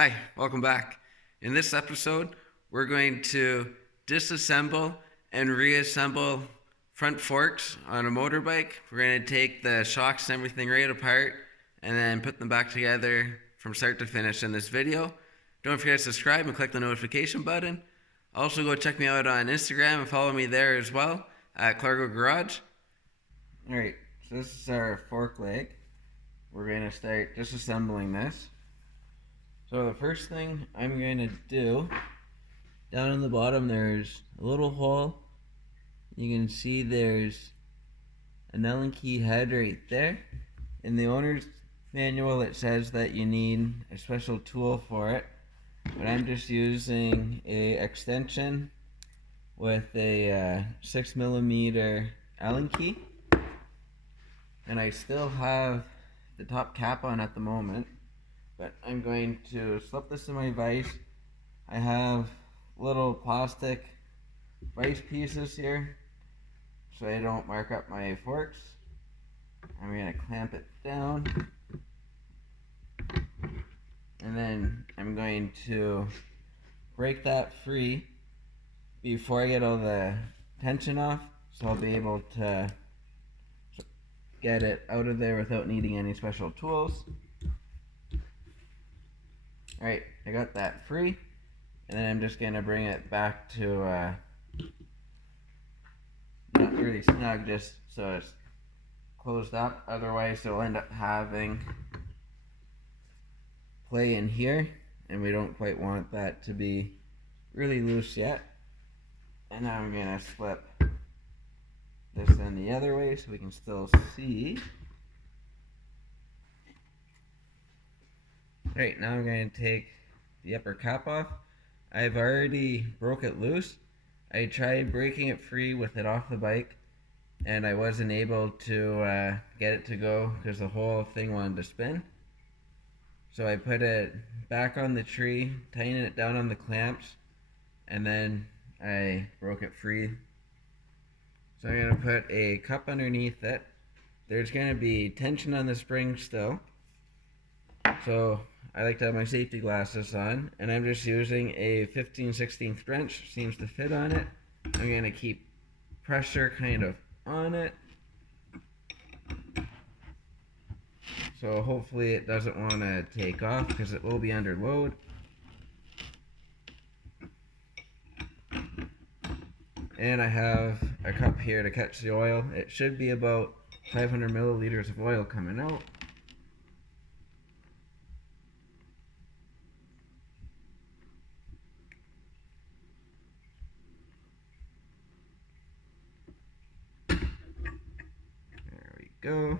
Hi, welcome back. In this episode, we're going to disassemble and reassemble front forks on a motorbike. We're going to take the shocks and everything right apart and then put them back together from start to finish in this video. Don't forget to subscribe and click the notification button. Also, go check me out on Instagram and follow me there as well at Clargo Garage. Alright, so this is our fork leg. We're going to start disassembling this. So the first thing I'm going to do, down in the bottom there's a little hole. You can see there's an Allen key head right there. In the owner's manual it says that you need a special tool for it, but I'm just using a extension with a 6mm Allen key, and I still have the top cap on at the moment. But I'm going to slip this in my vise. I have little plastic vise pieces here so I don't mark up my forks. I'm going to clamp it down, and then I'm going to break that free before I get all the tension off, so I'll be able to get it out of there without needing any special tools. Alright, I got that free, and then I'm just going to bring it back to not really snug, just so it's closed up. Otherwise it'll end up having play in here, and we don't quite want that to be really loose yet. And now I'm going to slip this in the other way so we can still see. Alright, now I'm going to take the upper cap off. I've already broke it loose. I tried breaking it free with it off the bike, and I wasn't able to get it to go because the whole thing wanted to spin. So I put it back on the tree, tightened it down on the clamps, and then I broke it free. So I'm going to put a cup underneath it. There's going to be tension on the spring still, so I like to have my safety glasses on, and I'm just using a 15/16 wrench. Seems to fit on it. I'm going to keep pressure kind of on it, so hopefully it doesn't want to take off because it will be under load. And I have a cup here to catch the oil. It should be about 500 milliliters of oil coming out. Go.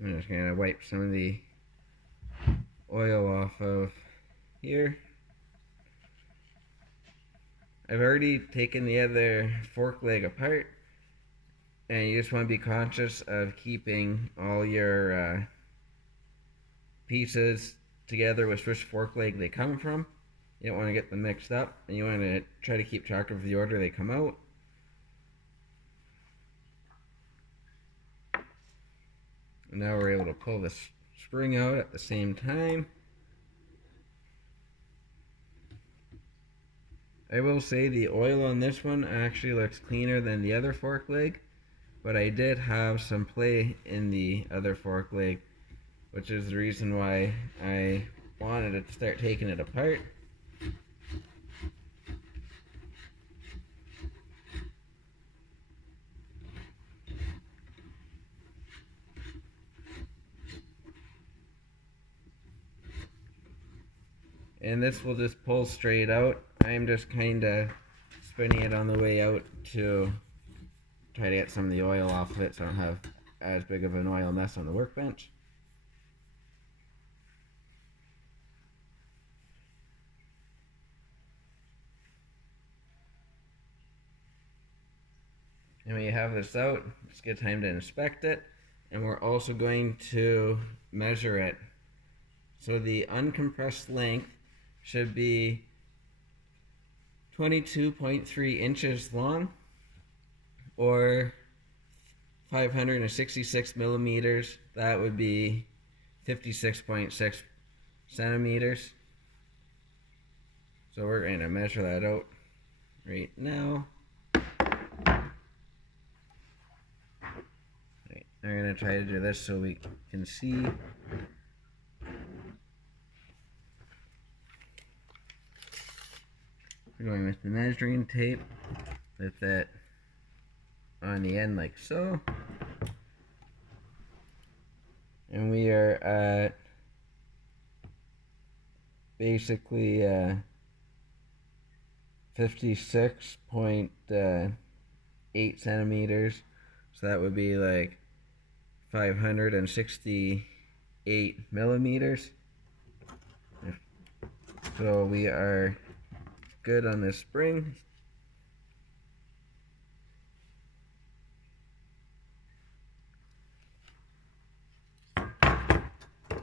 I'm just going to wipe some of the oil off of here. I've already taken the other fork leg apart, and you just want to be conscious of keeping all your pieces together with which fork leg they come from. You don't want to get them mixed up, and you want to try to keep track of the order they come out. And now we're able to pull this spring out at the same time. I will say the oil on this one actually looks cleaner than the other fork leg, but I did have some play in the other fork leg, which is the reason why I wanted to start taking it apart. And this will just pull straight out. I'm just kind of spinning it on the way out to try to get some of the oil off of it so I don't have as big of an oil mess on the workbench. And when you have this out, it's a good time to inspect it. And we're also going to measure it. So the uncompressed length should be 22.3 inches long, or 566 millimeters. That would be 56.6 centimeters. So we're going to measure that out right now. Right, I'm going to try to do this so we can see. We're going with the measuring tape with it on the end like so. And we are at basically 56.8 centimeters. So that would be like 568 millimeters. So we are good on this spring.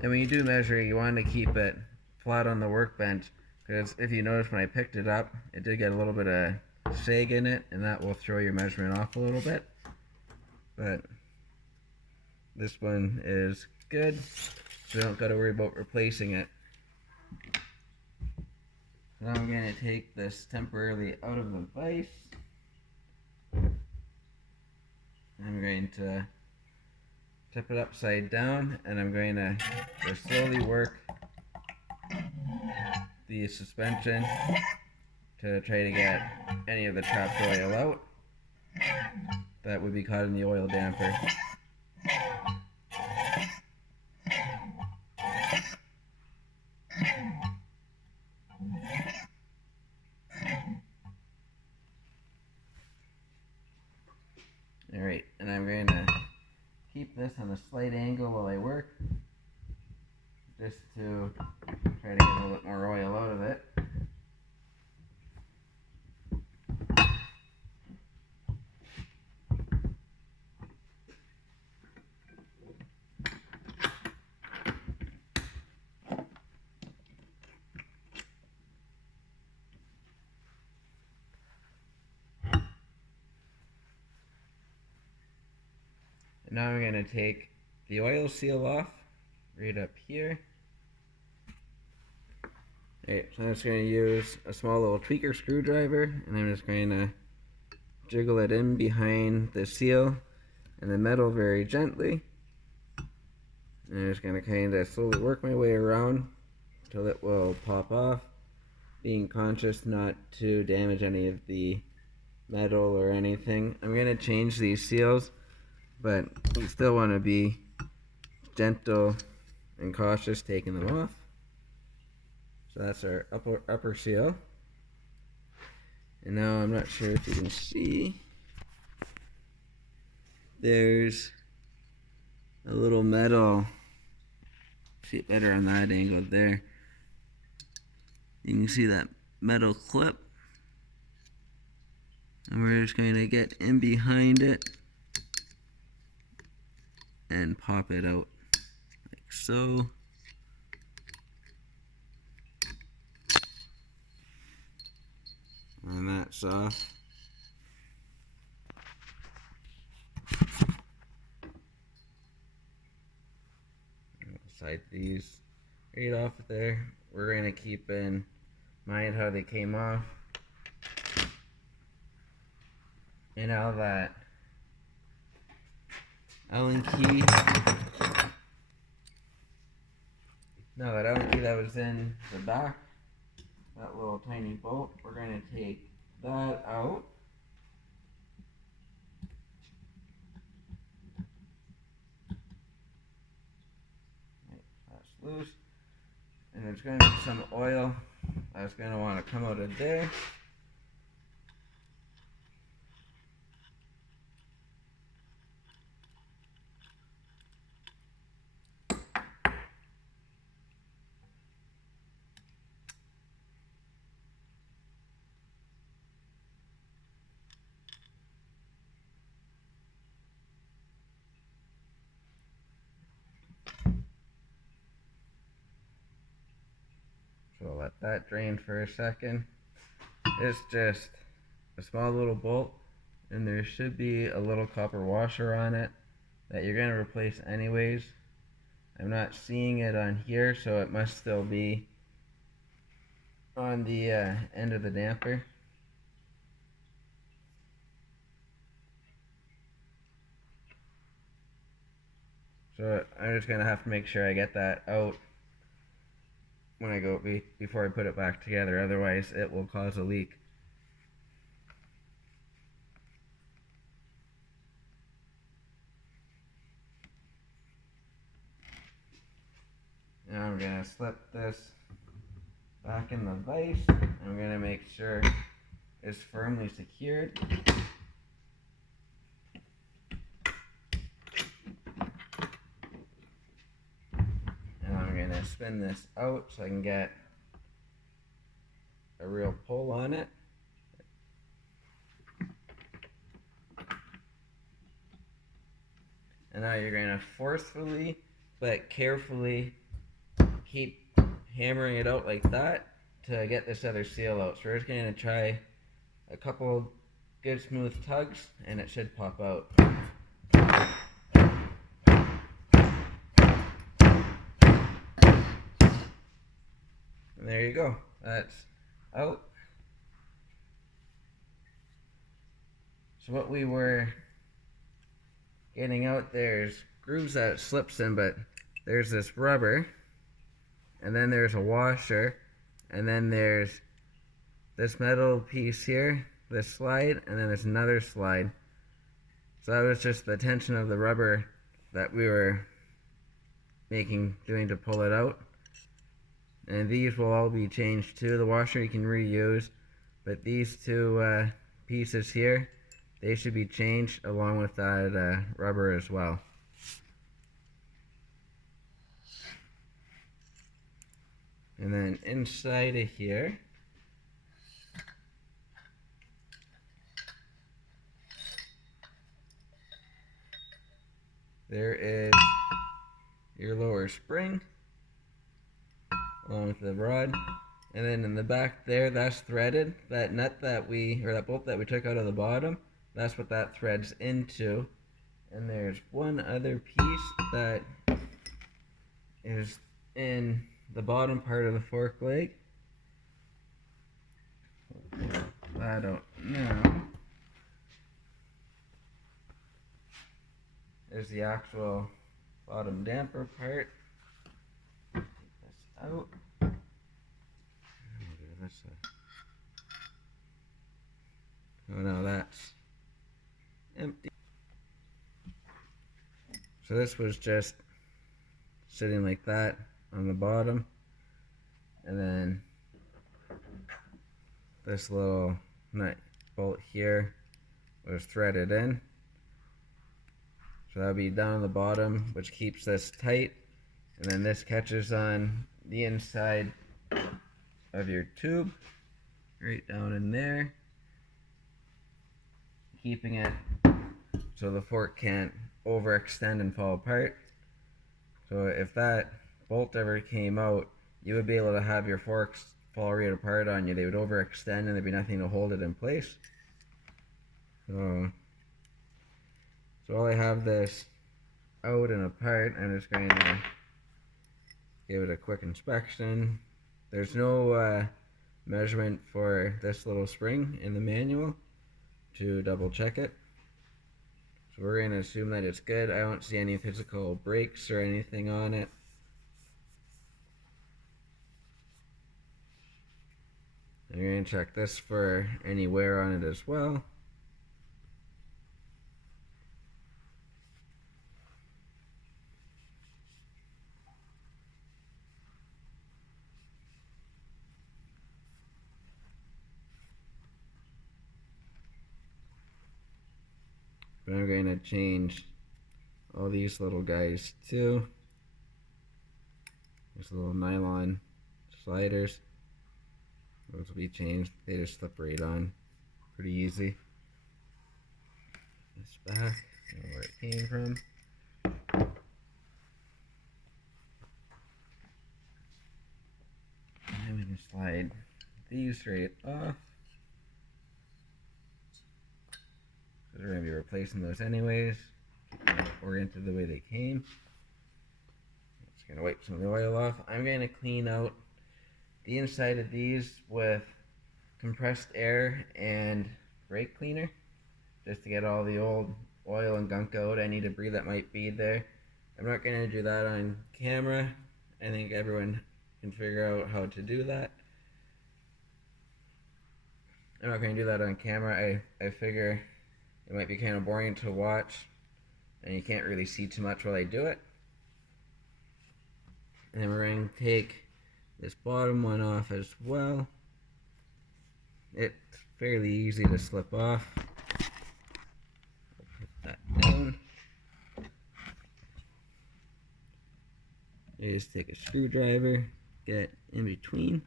And when you do measure, you want to keep it flat on the workbench, because if you notice when I picked it up, it did get a little bit of sag in it, and that will throw your measurement off a little bit. But this one is good, so you don't got to worry about replacing it. Now I'm going to take this temporarily out of the vise. I'm going to tip it upside down, and I'm going to just slowly work the suspension to try to get any of the trapped oil out that would be caught in the oil damper. Alright, and I'm going to keep this on a slight angle while I work, just to try to get a little bit more oil out of it. And now I'm going to take the oil seal off right up here. Alright, so I'm just going to use a small little tweaker screwdriver, and I'm just going to jiggle it in behind the seal and the metal very gently. And I'm just going to kind of slowly work my way around until it will pop off, being conscious not to damage any of the metal or anything. I'm going to change these seals, but you still want to be gentle and cautious taking them off. So that's our upper seal. And now I'm not sure if you can see, there's a little metal, see it better on that angle there. You can see that metal clip. And we're just going to get in behind it and pop it out like so. And that's off. Slide these right off there. We're going to keep in mind how they came off. And now that Allen key, that was in the back, that little tiny bolt, we're going to take that out. That's loose. And there's going to be some oil that's going to want to come out of there. So I'll let that drain for a second. It's just a small little bolt and there should be a little copper washer on it that you're going to replace anyways. I'm not seeing it on here, so it must still be on the end of the damper. So I'm just going to have to make sure I get that out when I go before I put it back together, otherwise it will cause a leak. Now I'm going to slip this back in the vise. I'm going to make sure it's firmly secured. And I'm going to spin this out so I can get a real pull on it. And now you're going to forcefully but carefully keep hammering it out like that to get this other seal out. So we're just going to try a couple good smooth tugs and it should pop out. And there you go. That's out. So what we were getting out, there's grooves that it slips in, but there's this rubber, and then there's a washer, and then there's this metal piece here, this slide, and then there's another slide. So that was just the tension of the rubber that we were doing to pull it out. And these will all be changed too. The washer you can reuse, but these two pieces here, they should be changed along with that rubber as well. And then inside of here, there is your lower spring along with the rod. And then in the back there, that's threaded. That nut that that bolt that we took out of the bottom, that's what that threads into. And there's one other piece that is in the bottom part of the fork leg. I don't know. There's the actual bottom damper part. Take this out. Oh no, that's empty. So this was just sitting like that on the bottom, and then this little nut bolt here was threaded in. So that'll be down the bottom, which keeps this tight, and then this catches on the inside of your tube, right down in there, keeping it so the fork can't overextend and fall apart. So if that bolt ever came out, you would be able to have your forks fall right apart on you. They would overextend and there'd be nothing to hold it in place. So while I have this out and apart, I'm just going to give it a quick inspection. There's no measurement for this little spring in the manual to double check it. So we're going to assume that it's good. I don't see any physical breaks or anything on it. I'm going to check this for any wear on it as well. But I'm going to change all these little guys too. These little nylon sliders. Those will be changed. They just slip right on. Pretty easy. This back, I don't know where it came from. I'm going to slide these right off. we're going to be replacing those anyways. Keep them oriented the way they came. Just going to wipe some of the oil off. I'm going to clean out the inside of these with compressed air and brake cleaner, just to get all the old oil and gunk out, any debris that might be there. I'm not going to do that on camera. I think everyone can figure out how to do that. I'm not going to do that on camera. I figure it might be kind of boring to watch and you can't really see too much while I do it. And then we're going to take this bottom one off as well. It's fairly easy to slip off. I'll put that down. You just take a screwdriver, get in between,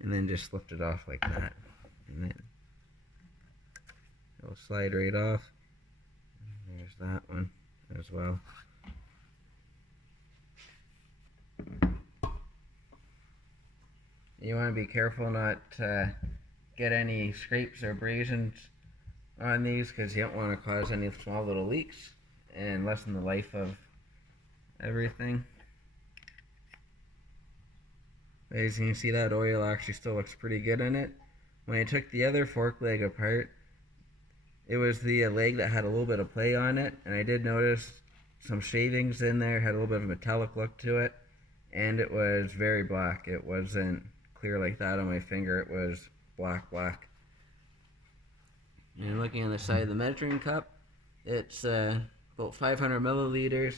and then just lift it off like that. And then it'll slide right off. There's that one as well. You want to be careful not to get any scrapes or abrasions on these, because you don't want to cause any small little leaks and lessen the life of everything. As you can see, that oil actually still looks pretty good in it. When I took the other fork leg apart, it was the leg that had a little bit of play on it, and I did notice some shavings in there, had a little bit of a metallic look to it, and it was very black. It wasn't clear like that on my finger, it was black. And looking on the side of the measuring cup, it's about 500 milliliters.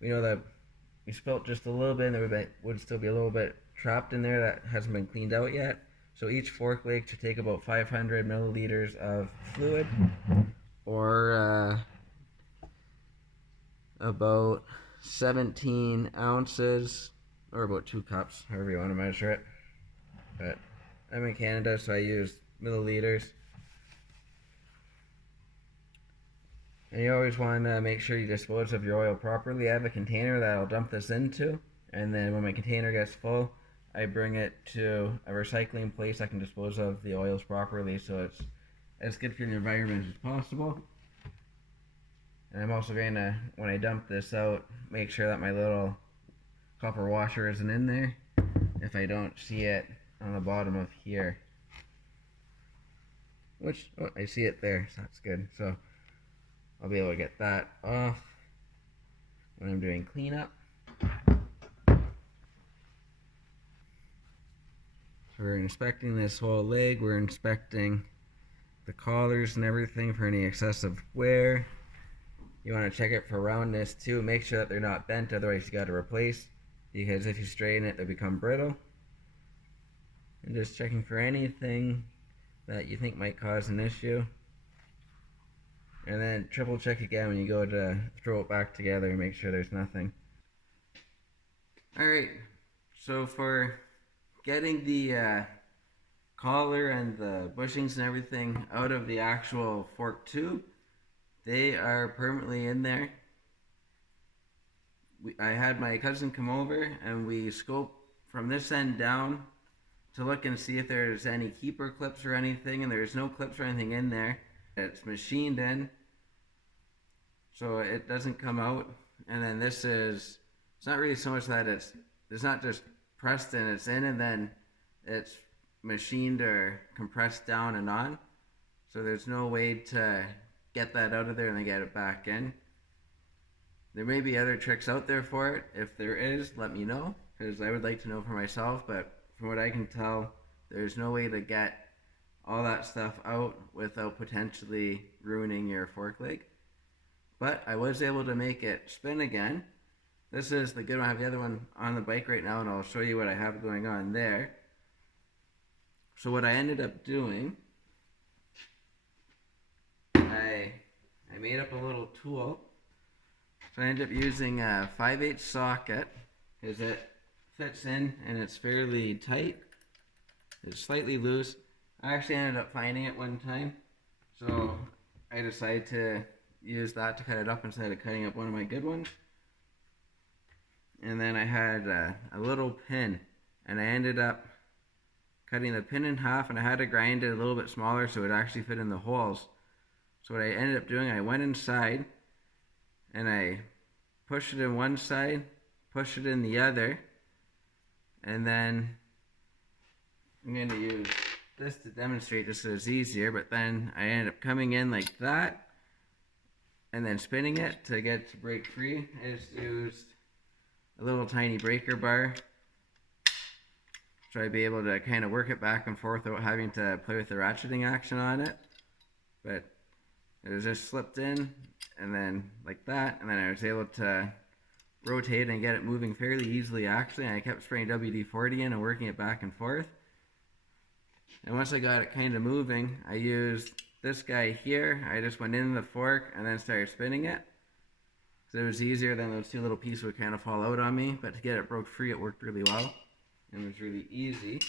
We know that we spilt just a little bit, and there would still be a little bit trapped in there that hasn't been cleaned out yet. So each fork leg should take about 500 milliliters of fluid, or about 17 ounces, or about 2 cups, however you want to measure it. But I'm in Canada, so I use milliliters. And you always want to make sure you dispose of your oil properly. I have a container that I'll dump this into, and then when my container gets full, I bring it to a recycling place that can dispose of the oils properly, so it's as good for the environment as possible. And I'm also going to, when I dump this out, make sure that my little copper washer isn't in there if I don't see it on the bottom of here. Which, oh, I see it there, so that's good. So I'll be able to get that off when I'm doing cleanup. So we're inspecting this whole leg. We're inspecting the collars and everything for any excessive wear. You want to check it for roundness too. Make sure that they're not bent, otherwise you got to replace, because if you straighten it, they become brittle. And just checking for anything that you think might cause an issue. And then triple check again when you go to throw it back together and make sure there's nothing. Alright, so for getting the collar and the bushings and everything out of the actual fork tube, they are permanently in there. I had my cousin come over and we scoped from this end down to look and see if there's any keeper clips or anything, and there's no clips or anything in there. It's machined in, so it doesn't come out. And then this is, it's not really so much that it's not just pressed in, it's in and then it's machined or compressed down and on. So there's no way to get that out of there and then get it back in. There may be other tricks out there for it. If there is, let me know, because I would like to know for myself, but from what I can tell, there's no way to get all that stuff out without potentially ruining your fork leg. But I was able to make it spin again. This is the good one. I have the other one on the bike right now, and I'll show you what I have going on there. So what I ended up doing, I made up a little tool. So I ended up using a 5/8 socket, because it fits in and it's fairly tight. It's slightly loose. I actually ended up finding it one time, so I decided to use that to cut it up instead of cutting up one of my good ones. And then I had a little pin, and I ended up cutting the pin in half, and I had to grind it a little bit smaller so it actually fit in the holes. So what I ended up doing, I went inside and I pushed it in one side, pushed it in the other, and then I'm going to use this to demonstrate just so it's easier, but then I ended up coming in like that and then spinning it to get it to break free. I just used a little tiny breaker bar so I'd be able to kind of work it back and forth without having to play with the ratcheting action on it. But it was just slipped in and then like that, and then I was able to rotate and get it moving fairly easily actually, and I kept spraying WD-40 in and working it back and forth. And once I got it kind of moving, I used this guy here. I just went in the fork and then started spinning it. So it was easier than those two little pieces would kind of fall out on me, but to get it broke free, it worked really well. And it was really easy.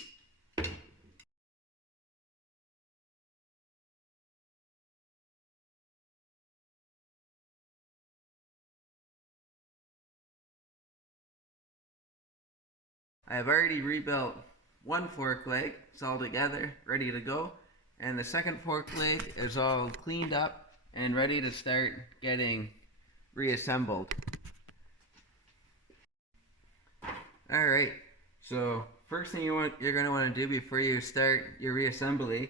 I have already rebuilt one fork leg. It's all together, ready to go. And the second fork leg is all cleaned up and ready to start getting reassembled. Alright, so first thing you're going to want to do before you start your reassembly,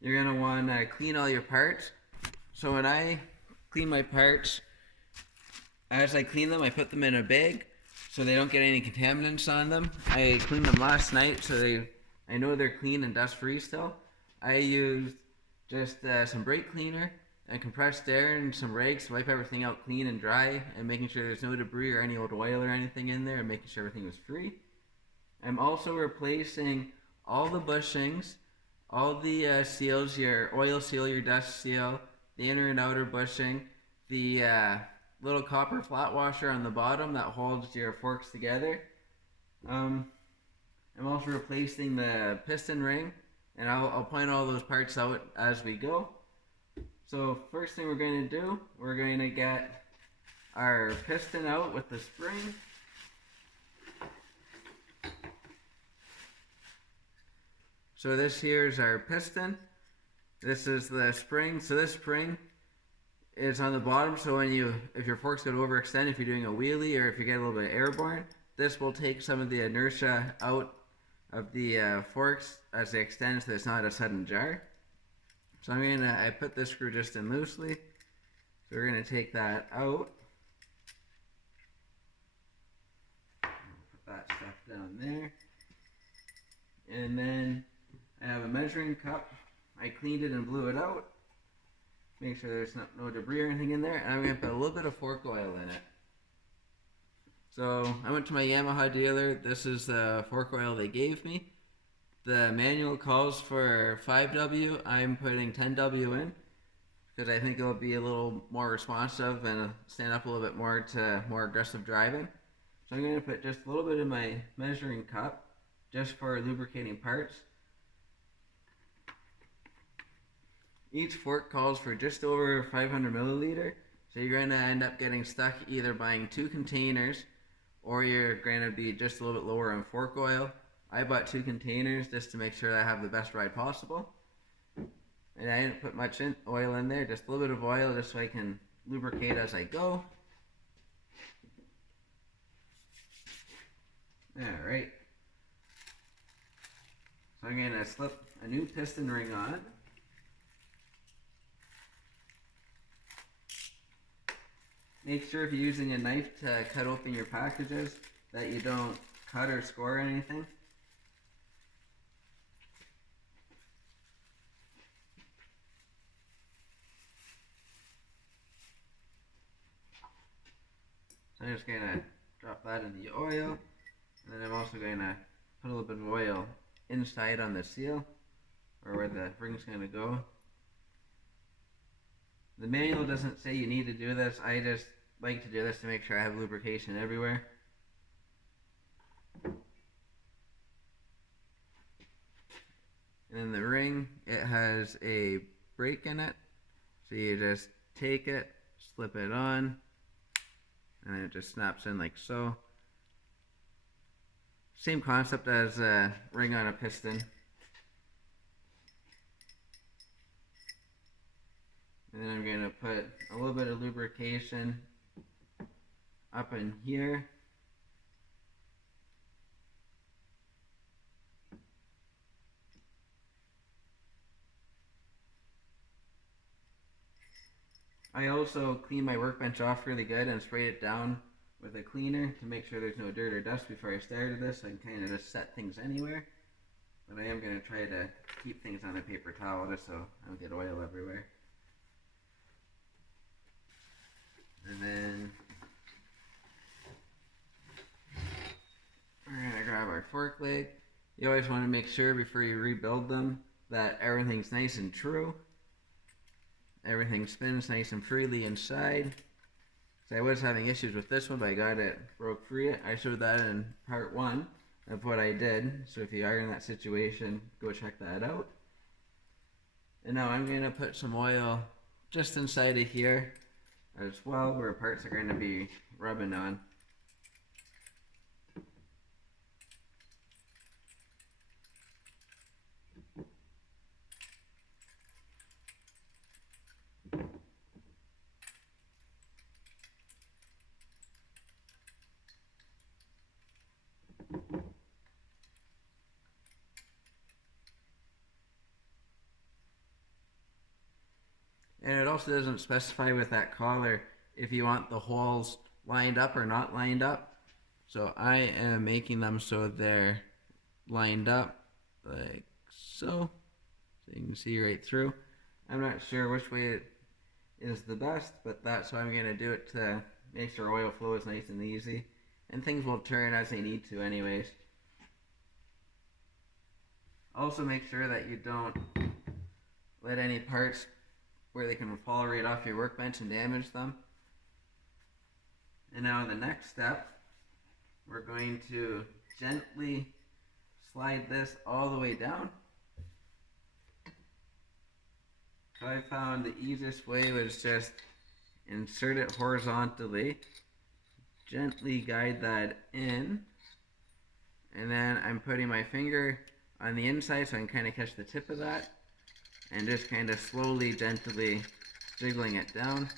you're going to want to clean all your parts. So when I clean my parts, as I clean them, I put them in a bag so they don't get any contaminants on them. I cleaned them last night so I know they're clean and dust free still. I used just some brake cleaner and compressed air and some rags to wipe everything out clean and dry, and making sure there's no debris or any old oil or anything in there, and making sure everything was free. I'm also replacing all the bushings, all the seals, your oil seal, your dust seal, the inner and outer bushing, the little copper flat washer on the bottom that holds your forks together. I'm also replacing the piston ring, and I'll point all those parts out as we go. So first thing we're going to do, we're going to get our piston out with the spring. So this here is our piston. This is the spring. So this spring is on the bottom, so if your forks get overextend, if you're doing a wheelie or if you get a little bit airborne, this will take some of the inertia out of the forks as they extend, so it's not a sudden jar. So I put this screw just in loosely. So we're going to take that out. Put that stuff down there. And then I have a measuring cup. I cleaned it and blew it out. Make sure there's no debris or anything in there. And I'm going to put a little bit of fork oil in it. So I went to my Yamaha dealer. This is the fork oil they gave me. The manual calls for 5W. I'm putting 10W in because I think it'll be a little more responsive and stand up a little bit more to more aggressive driving. So I'm going to put just a little bit in my measuring cup just for lubricating parts. Each fork calls for just over 500 milliliter, so you're going to end up getting stuck either buying 2 containers or you're going to be just a little bit lower on fork oil. I bought 2 containers just to make sure that I have the best ride possible. And I didn't put much oil in there, just a little bit of oil just so I can lubricate as I go. Alright. So I'm going to slip a new piston ring on. Make sure if you're using a knife to cut open your packages that you don't cut or score anything. So I'm just going to drop that in the oil, and then I'm also going to put a little bit of oil inside on the seal, or where the ring's going to go. The manual doesn't say you need to do this. I just like to do this to make sure I have lubrication everywhere. And then the ring, it has a brake in it. So you just take it, slip it on, and then it just snaps in like so. Same concept as a ring on a piston. And And then I'm going to put a little bit of lubrication up in here. I also cleaned my workbench off really good and sprayed it down with a cleaner to make sure there's no dirt or dust before I started this. I can kind of just set things anywhere. But I am going to try to keep things on a paper towel just so I don't get oil everywhere. And then we're going to grab our fork leg. You always want to make sure before you rebuild them that everything's nice and true. Everything spins nice and freely inside. So I was having issues with this one, but I got it broke free. I showed that in part 1 of what I did. So if you are in that situation, go check that out. And now I'm going to put some oil just inside of here as well, where parts are going to be rubbing on. And it also doesn't specify with that collar if you want the holes lined up or not lined up. So I am making them so they're lined up like so. So you can see right through. I'm not sure which way it is the best, but that's how I'm going to do it to make sure oil flow is nice and easy. And things will turn as they need to anyways. Also make sure that you don't let any parts where they can fall right off your workbench and damage them. And now the next step, we're going to gently slide this all the way down. So I found the easiest way was just insert it horizontally, gently guide that in, and then I'm putting my finger on the inside so I can kind of catch the tip of that, and just kind of slowly, gently jiggling it down.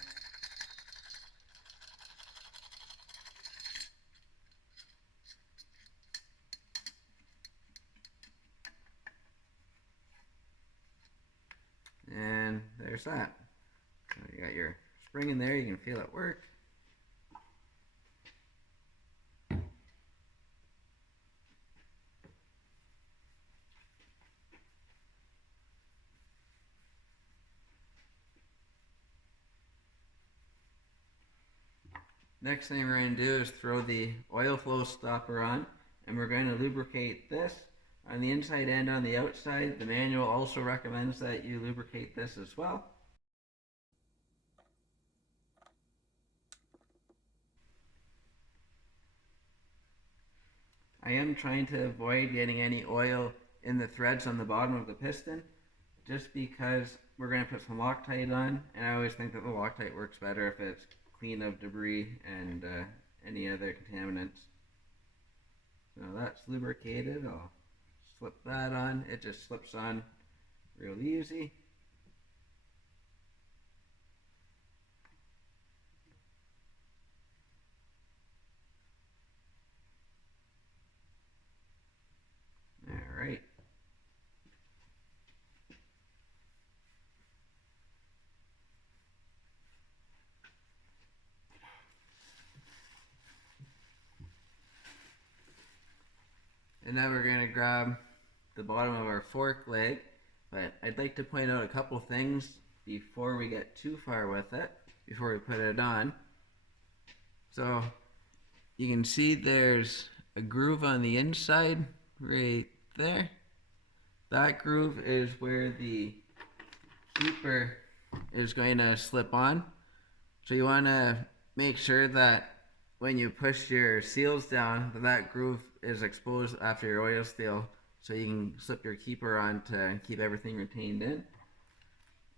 And there's that. So you got your spring in there, you can feel it work. Next thing we're going to do is throw the oil flow stopper on, and we're going to lubricate this on the inside and on the outside. The manual also recommends that you lubricate this as well. I am trying to avoid getting any oil in the threads on the bottom of the piston, just because we're going to put some Loctite on, and I always think that the Loctite works better if it's clean of debris and any other contaminants. So that's lubricated. I'll slip that on. It just slips on real easy. All right. And now we're going to grab the bottom of our fork leg, but I'd like to point out a couple things before we get too far with it, before we put it on. So you can see there's a groove on the inside right there. That groove is where the keeper is going to slip on. So you want to make sure that when you push your seals down, that groove is exposed after your oil seal, so you can slip your keeper on to keep everything retained in.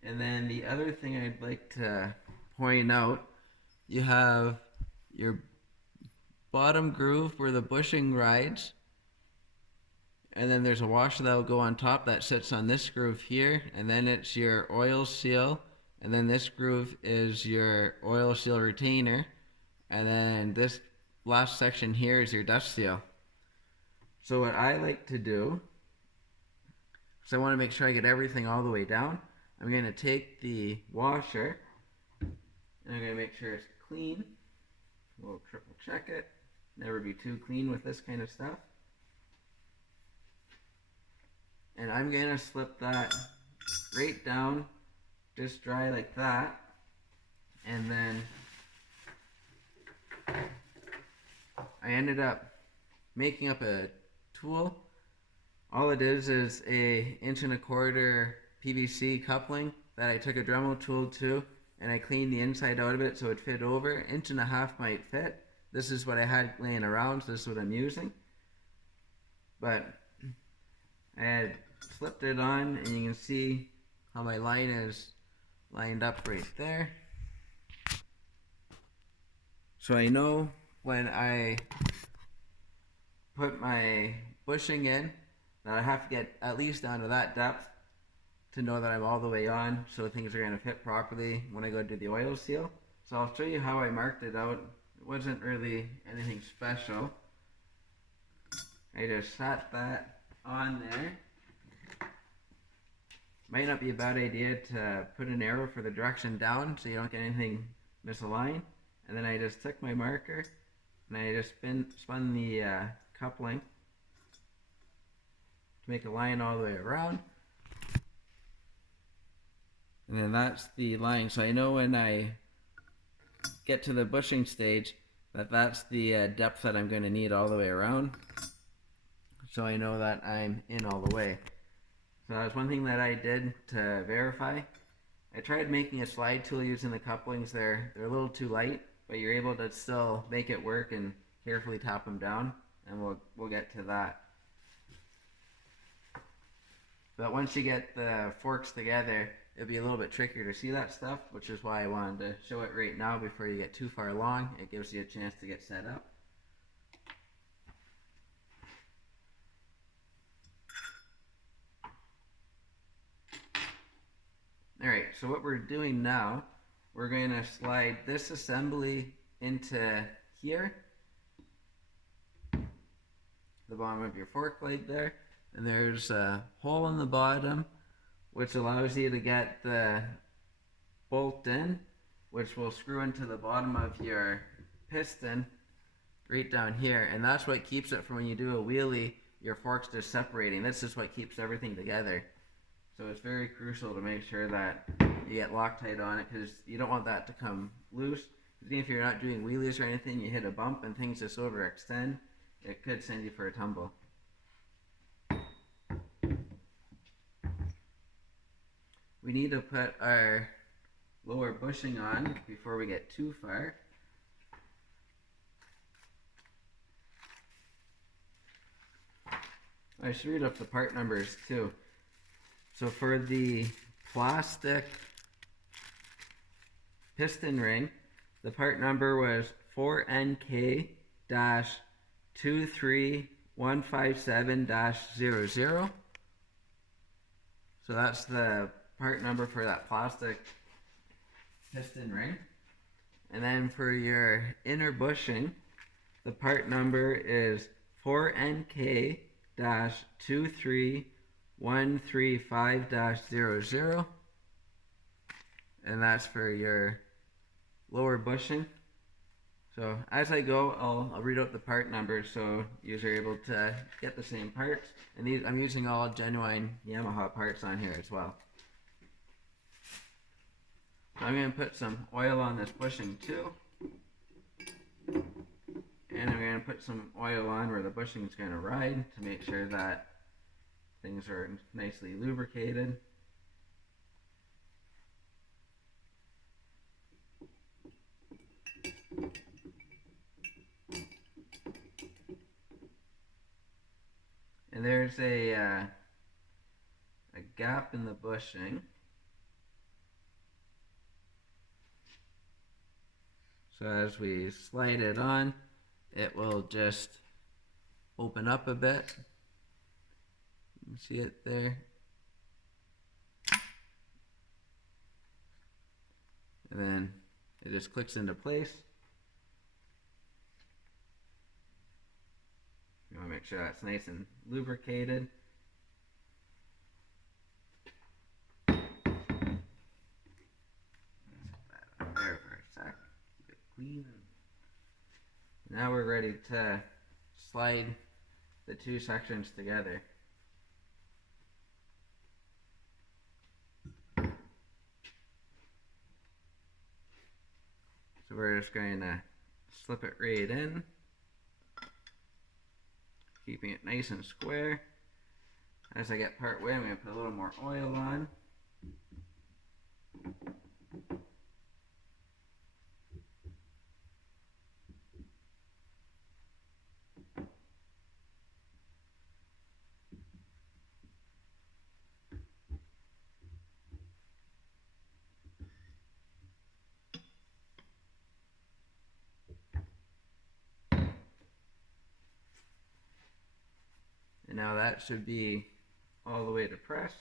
And then the other thing I'd like to point out, you have your bottom groove where the bushing rides, and then there's a washer that will go on top that sits on this groove here, and then it's your oil seal and then this groove is your oil seal retainer, and then this last section here is your dust seal. So what I like to do, so I want to make sure I get everything all the way down, I'm going to take the washer and I'm going to make sure it's clean. We'll triple check it. Never be too clean with this kind of stuff. And I'm going to slip that right down, just dry like that. And then I ended up making up a tool. All it is a 1.25" PVC coupling that I took a Dremel tool to, and I cleaned the inside out of it so it fit over. 1.5" might fit. This is what I had laying around, so this is what I'm using. But I had slipped it on, and you can see how my line is lined up right there. So I know when I put my bushing in that I have to get at least down to that depth to know that I'm all the way on, so things are going to fit properly when I go to the oil seal. So I'll show you how I marked it out. It wasn't really anything special. I just sat that on there. Might not be a bad idea to put an arrow for the direction down so you don't get anything misaligned. And then I just took my marker and I just spun the coupling to make a line all the way around. And then that's the line. So I know when I get to the bushing stage that that's the depth that I'm going to need all the way around. So I know that I'm in all the way. So that's one thing that I did to verify. I tried making a slide tool using the couplings. They're a little too light, but you're able to still make it work and carefully tap them down, and we'll get to that. But once you get the forks together, it'll be a little bit trickier to see that stuff, which is why I wanted to show it right now before you get too far along. It gives you a chance to get set up. Alright, so what we're doing now, we're going to slide this assembly into here, the bottom of your fork leg there, and there's a hole in the bottom which allows you to get the bolt in, which will screw into the bottom of your piston right down here, and that's what keeps it from when you do a wheelie, your forks just separating. This is what keeps everything together. So it's very crucial to make sure that you get Loctite on it, because you don't want that to come loose. Even if you're not doing wheelies or anything, you hit a bump and things just overextend, it could send you for a tumble. We need to put our lower bushing on before we get too far. I should read up the part numbers too. So for the plastic piston ring, the part number was 4NK-23157-00. So that's the part number for that plastic piston ring. And then for your inner bushing, the part number is 4NK-23135-00. And that's for your lower bushing. So as I go, I'll read out the part numbers so you are able to get the same parts. And these, I'm using all genuine Yamaha parts on here as well. So I'm going to put some oil on this bushing too. And I'm going to put some oil on where the bushing is going to ride to make sure that things are nicely lubricated. And there's a gap in the bushing. So as we slide it on, it will just open up a bit. You can see it there. and then it just clicks into place. You want to make sure that's nice and lubricated. There for a sec. Keep it clean. Now we're ready to slide the two sections together. So we're just going to slip it right in, keeping it nice and square. As I get part way, I'm going to put a little more oil on. And now that should be all the way depressed.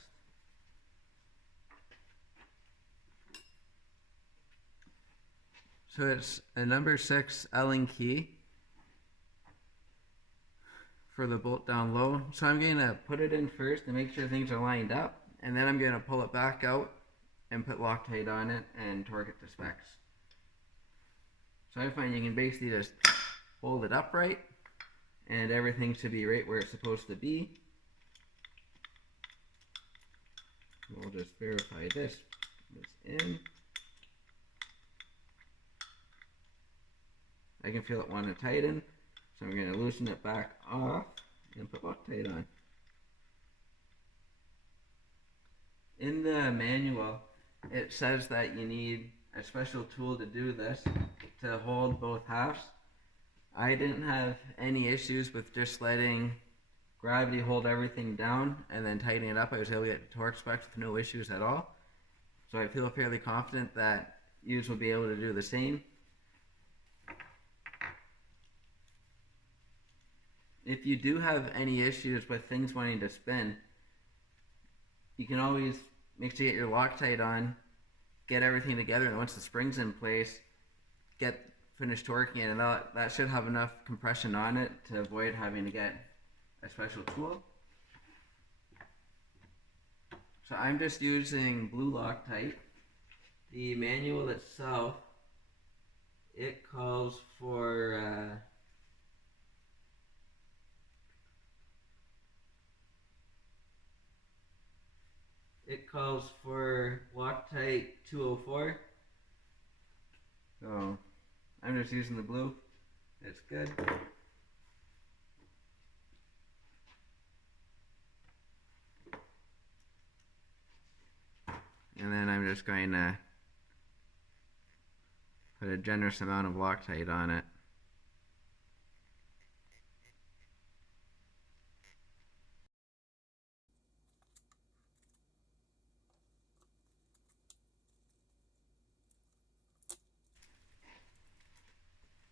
So it's a number 6 Allen key for the bolt down low. So I'm going to put it in first to make sure things are lined up, and then I'm going to pull it back out and put Loctite on it and torque it to specs. So I find you can basically just hold it upright and everything should be right where it's supposed to be. We'll just verify this is in. I can feel it want to tighten, so I'm going to loosen it back off and put Loctite on. In the manual, it says that you need a special tool to do this, to hold both halves. I didn't have any issues with just letting gravity hold everything down and then tightening it up. I was able to get torque specs with no issues at all. So I feel fairly confident that you will be able to do the same. If you do have any issues with things wanting to spin, you can always make sure you get your Loctite on, get everything together, and once the spring's in place, finish torquing it, and that should have enough compression on it to avoid having to get a special tool. So I'm just using blue Loctite. The manual itself, it calls for Loctite 204. So I'm just using the blue. It's good. And then I'm just going to put a generous amount of Loctite on it.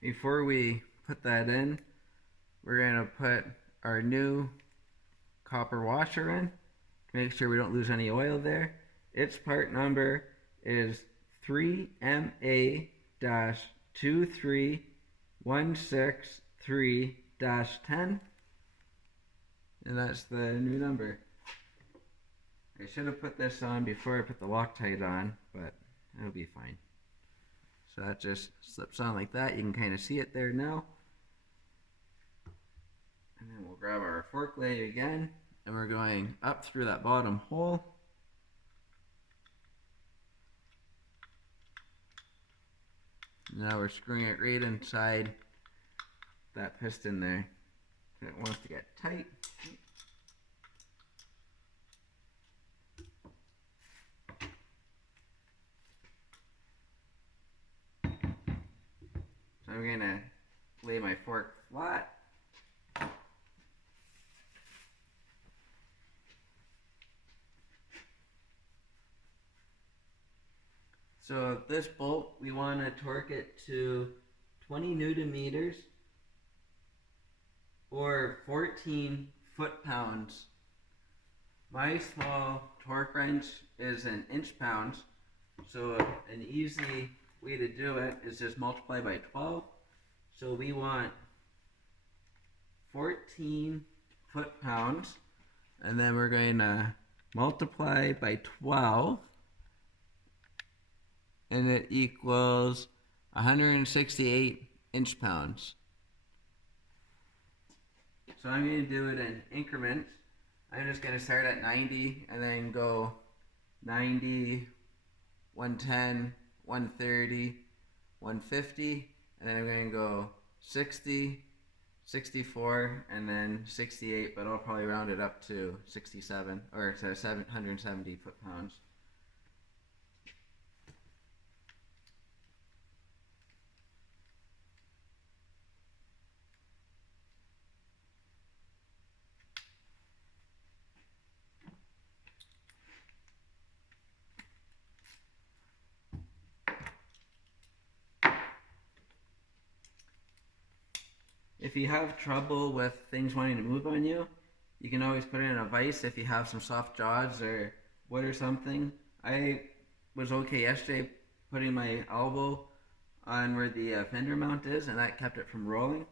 Before we put that in, we're going to put our new copper washer in to make sure we don't lose any oil there. Its part number is 3MA-23163-10, and that's the new number. I should have put this on before I put the Loctite on, but it'll be fine. So that just slips on like that. You can kind of see it there now. And then we'll grab our fork blade again, and we're going up through that bottom hole. Now we're screwing it right inside that piston there. And it wants to get tight. So I'm going to lay my fork flat. So this bolt, we want to torque it to 20 Newton meters or 14 foot-pounds. My small torque wrench is in inch-pounds, So an easy way to do it is just multiply by 12. So we want 14 foot-pounds, and then we're going to multiply by 12, and it equals 168 inch-pounds. So I'm going to do it in increments. I'm just going to start at 90 and then go 90, 110, 130, 150, and then I'm going to go 60, 64, and then 68, but I'll probably round it up to 67, or to 770 foot-pounds. If you have trouble with things wanting to move on you, you can always put it in a vise if you have some soft jaws or wood or something. I was okay yesterday putting my elbow on where the fender mount is, and that kept it from rolling.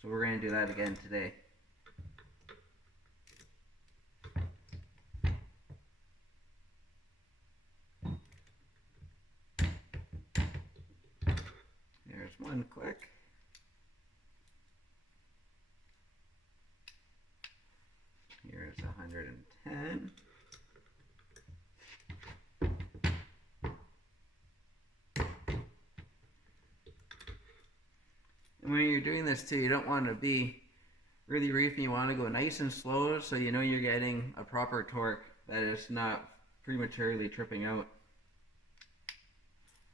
So we're going to do that again today. There's one click. Here's 110. And when you're doing this too, you don't want to be really reefing. You want to go nice and slow so you know you're getting a proper torque that is not prematurely tripping out.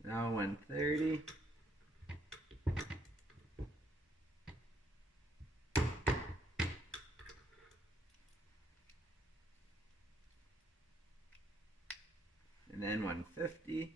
Now 130. And then 150.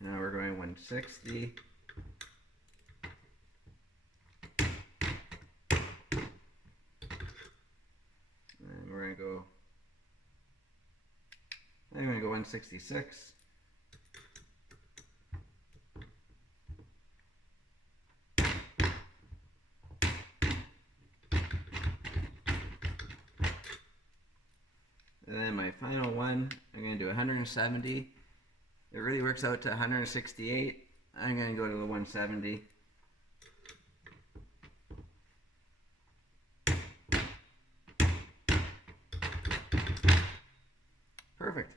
Now we're going 160. And we're going to go, I'm going to go 166. And then my final one, I'm going to do 170. It really works out to 168. I'm going to go to the 170. Perfect.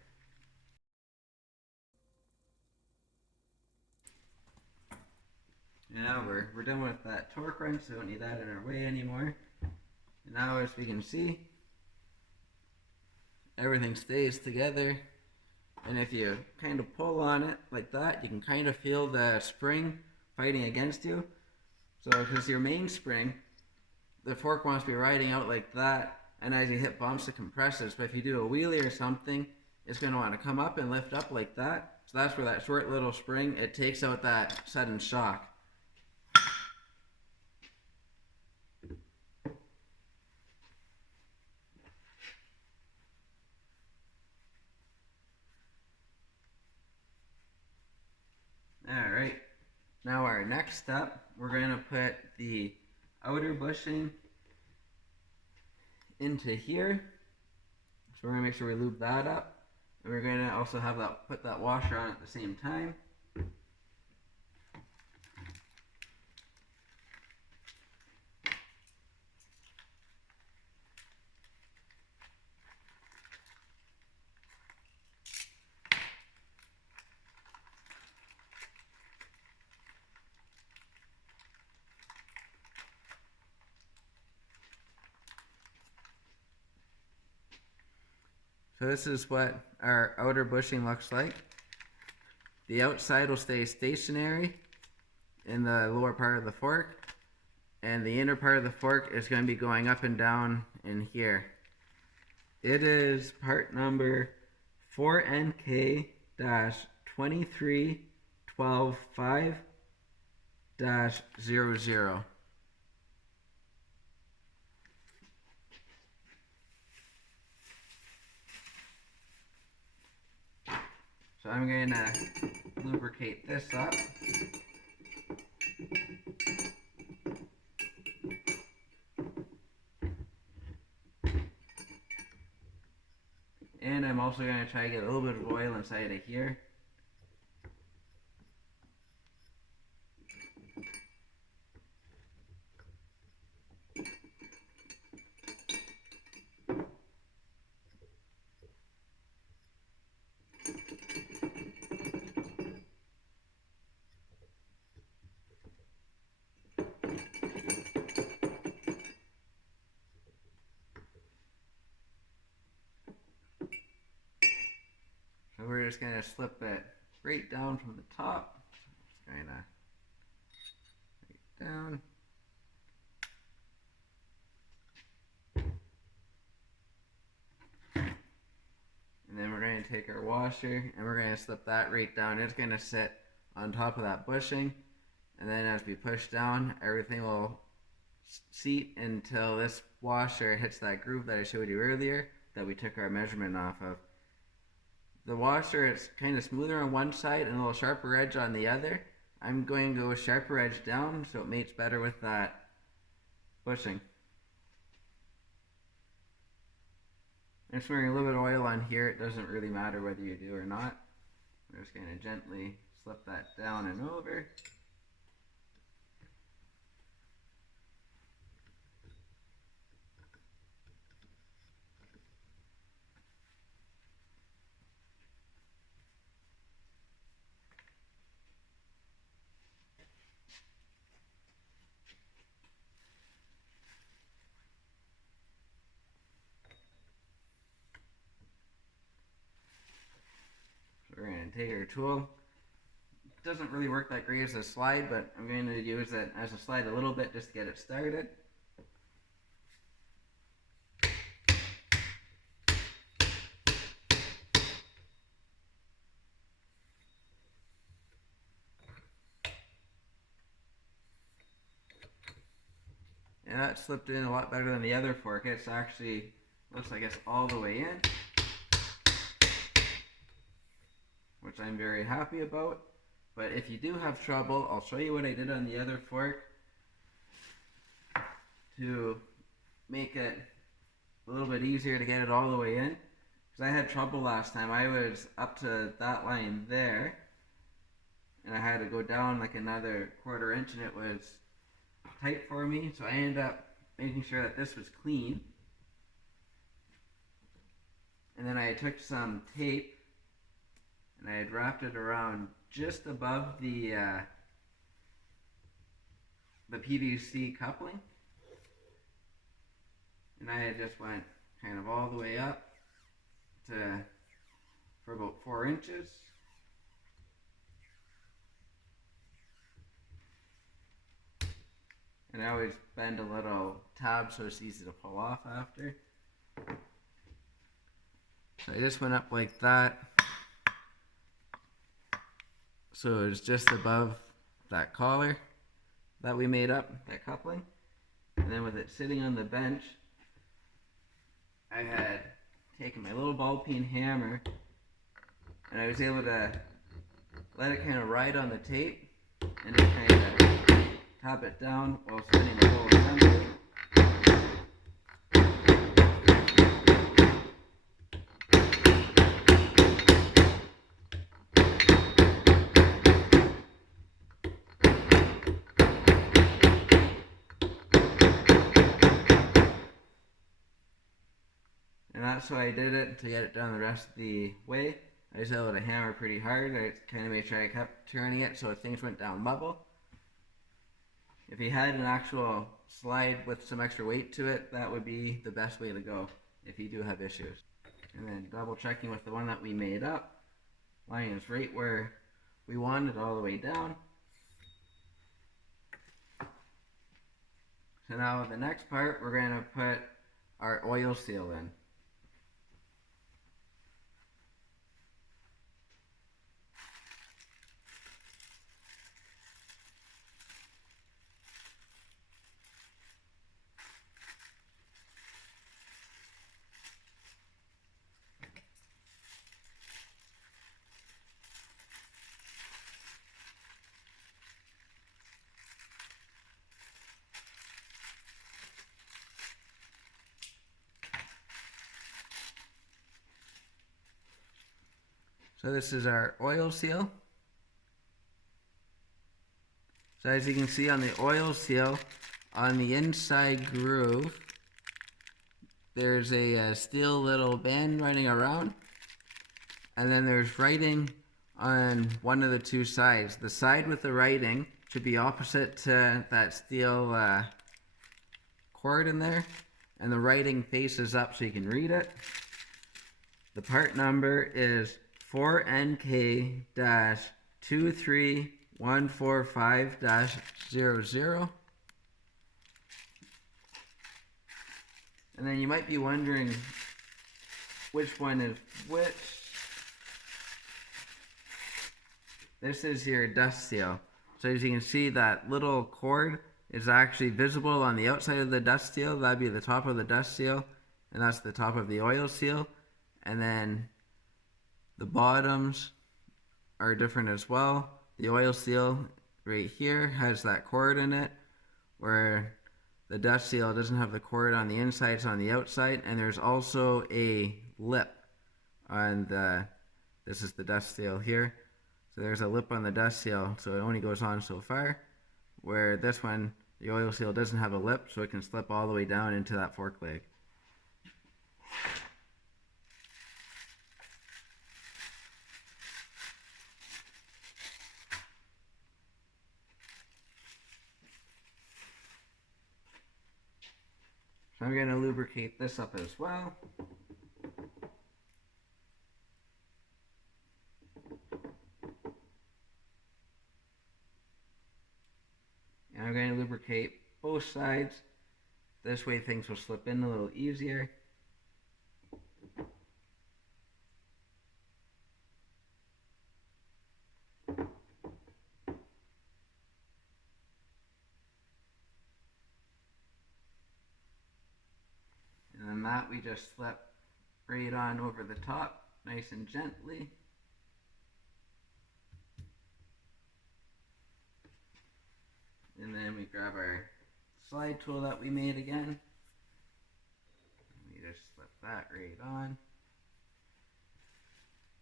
And now we're done with that torque wrench, so we don't need that in our way anymore. And now, as we can see, everything stays together. And if you kind of pull on it like that, you can kind of feel the spring fighting against you. So because your mainspring, the fork wants to be riding out like that, and as you hit bumps it compresses. But if you do a wheelie or something, it's going to want to come up and lift up like that. So that's where that short little spring, it takes out that sudden shock. Alright, now our next step, we're going to put the outer bushing into here. So we're going to make sure we lube that up. And we're going to also have that, put that washer on at the same time. So this is what our outer bushing looks like. The outside will stay stationary in the lower part of the fork, and the inner part of the fork is going to be going up and down in here. It is part number 4NK-23125-00. So I'm going to lubricate this up. And I'm also going to try to get a little bit of oil inside of here. So we're just going to slip it right down from the top. Just kind of right down. And then we're going to take our washer and we're going to slip that right down. It's going to sit on top of that bushing. And then as we push down, everything will seat until this washer hits that groove that I showed you earlier that we took our measurement off of. The washer is kind of smoother on one side and a little sharper edge on the other. I'm going to go sharper edge down so it mates better with that bushing. I'm smearing a little bit of oil on here. It doesn't really matter whether you do or not. I'm just going to gently slip that down and over. We're going to take our tool. It doesn't really work that great as a slide, but I'm going to use it as a slide a little bit just to get it started. And that slipped in a lot better than the other fork. It's actually, looks like it's all the way in, which I'm very happy about. But if you do have trouble, I'll show you what I did on the other fork to make it a little bit easier to get it all the way in. Because I had trouble last time. I was up to that line there, and I had to go down like another 1/4 inch, and it was tight for me. So I ended up making sure that this was clean. And then I took some tape and I had wrapped it around just above the PVC coupling. And I had just went kind of all the way up for about 4 inches. And I always bend a little tab so it's easy to pull off after. So I just went up like that. So it's just above that collar that we made up, that coupling. And then with it sitting on the bench, I had taken my little ball peen hammer and I was able to let it kind of ride on the tape and just kind of tap it down while spinning the whole assembly. And that's how I did it to get it done the rest of the way. I was able to hammer pretty hard. I kind of made sure I kept turning it so things went down level. If you had an actual slide with some extra weight to it, that would be the best way to go if you do have issues. And then double checking with the one that we made up. Line is right where we want it all the way down. So now the next part, we're going to put our oil seal in. So this is our oil seal. So as you can see on the oil seal, on the inside groove, there's a steel little band running around, and then there's writing on one of the two sides. The side with the writing should be opposite to that steel cord in there, and the writing faces up so you can read it. The part number is 4NK-23145-00. And then you might be wondering which one is which. This is your dust seal. So as you can see, that little cord is actually visible on the outside of the dust seal. That'd be the top of the dust seal, and that's the top of the oil seal. And then the bottoms are different as well. The oil seal right here has that cord in it, where the dust seal doesn't have the cord on the inside, it's on the outside. And there's also a lip on this is the dust seal here. So there's a lip on the dust seal, so it only goes on so far. Where this one, the oil seal doesn't have a lip, so it can slip all the way down into that fork leg. So I'm going to lubricate this up as well. And I'm going to lubricate both sides. This way things will slip in a little easier. And then that we just slip right on over the top, nice and gently. And then we grab our slide tool that we made again. We just slip that right on.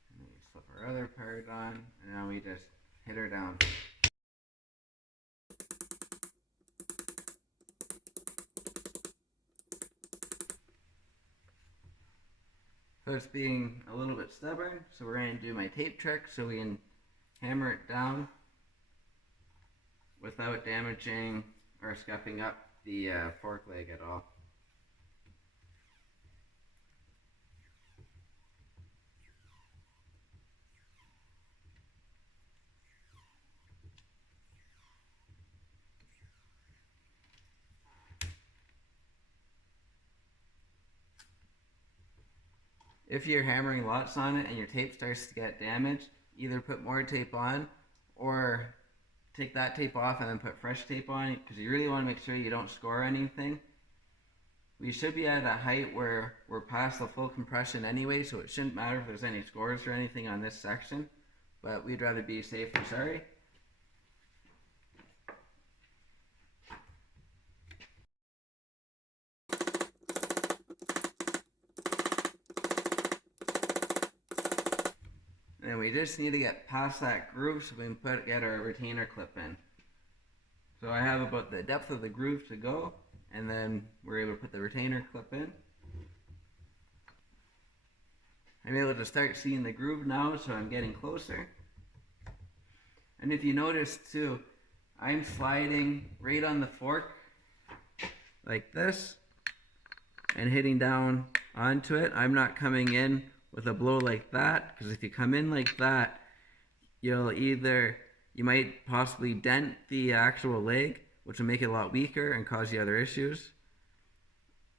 And then we slip our other part on, and now we just hit her down. So it's being a little bit stubborn, so we're going to do my tape trick so we can hammer it down without damaging or scuffing up the fork leg at all. If you're hammering lots on it and your tape starts to get damaged, either put more tape on or take that tape off and then put fresh tape on, because you really want to make sure you don't score anything. We should be at a height where we're past the full compression anyway, so it shouldn't matter if there's any scores or anything on this section, but we'd rather be safe than sorry. And we just need to get past that groove so we can get our retainer clip in. So I have about the depth of the groove to go, and then we're able to put the retainer clip in. I'm able to start seeing the groove now, so I'm getting closer. And if you notice too, I'm sliding right on the fork like this and hitting down onto it. I'm not coming in with a blow like that, because if you come in like that, you might possibly dent the actual leg, which will make it a lot weaker and cause you other issues,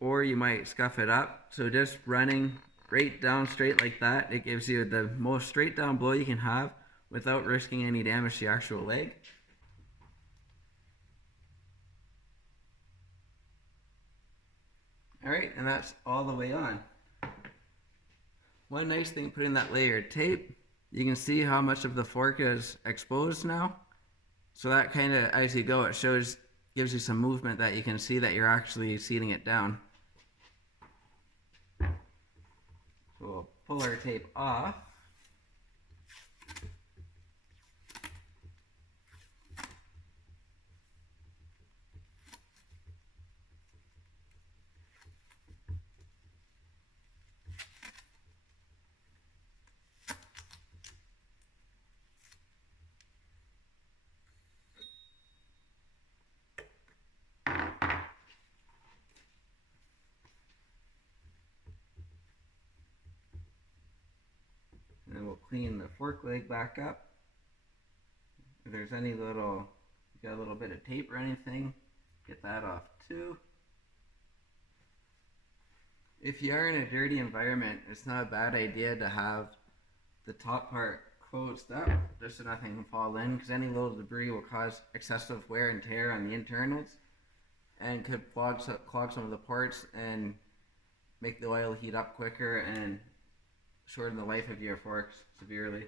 or you might scuff it up. So just running right down straight like that, it gives you the most straight down blow you can have without risking any damage to the actual leg. Alright, and that's all the way on. One nice thing putting that layered tape, you can see how much of the fork is exposed now. So that kind of, as you go, it gives you some movement that you can see that you're actually seating it down. We'll pull our tape off. we'll clean the fork leg back up. If there's any little, got a little bit of tape or anything, get that off too. If you are in a dirty environment, it's not a bad idea to have the top part closed up just so nothing can fall in, because any little debris will cause excessive wear and tear on the internals and could clog some of the ports and make the oil heat up quicker and shorten the life of your forks severely.